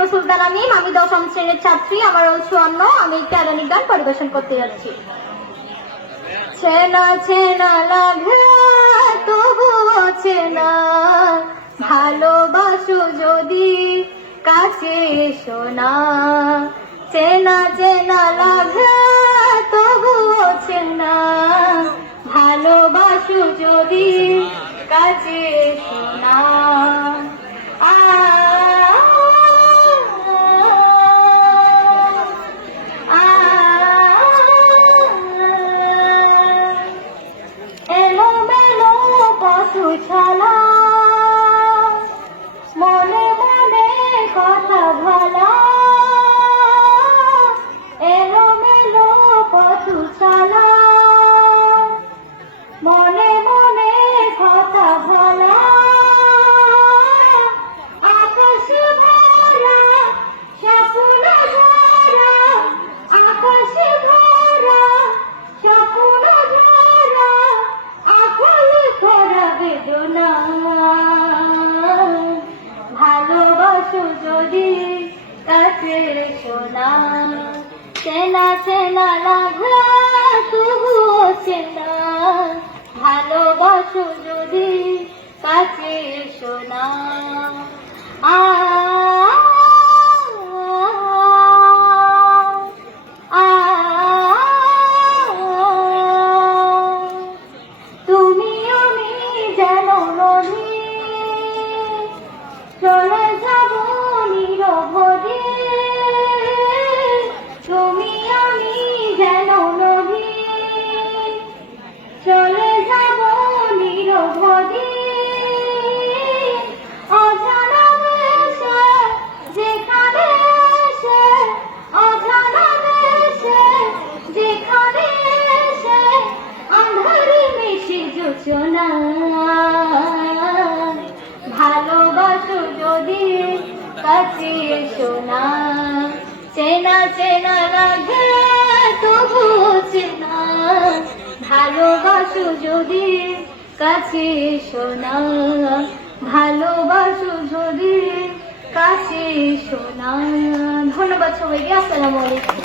সুলতান আমি 10ম শ্রেণীর ছাত্রী। আমার রোল 54। আমি একটি আধুনিক গান পরিবেশন করতে যাচ্ছি। চেনা চেনা লাগে তবুও চেনা, ভালোবাসো যদি কাছে এসো না। চেনা চেনা লাগে তবুও চেনা, ভালোবাসো যদি কাছে এসো না। ছলা মনে মনে কথা বলা, এলোমেলো পথ চলা, মনে মনে কথা বলা। আকাশ ভরা স্বপ্ন ভরা, আকাশ ভরা স্বপ্ন ভরা, আকুল করা বেদনা। ভালোবাসো যদি কাছে এসো না। চেনা চেনা লাগা তবুও চেনা, ভালোবাসো যদি কাছে এসো না। তুমি আমি যেন নদী, চলে যাব নিরবধি। তুমি আমি যেন নদী, চলে যাব নিরবধি। অজানা দেশে যেখানে এসে, অজানা দেশে যেখানে এসে, আঁধারে মিশে যোচনা। ভালোবাসো যদি কাছে এসো না। চেনা চেনা লাগে তবুও চেনা, ভালোবাসো যদি কাছে এসো না। ভালোবাসো যদি কাছে এসো না। ধন্যবাদ সবাইকে। আসসালামু আলাইকুম।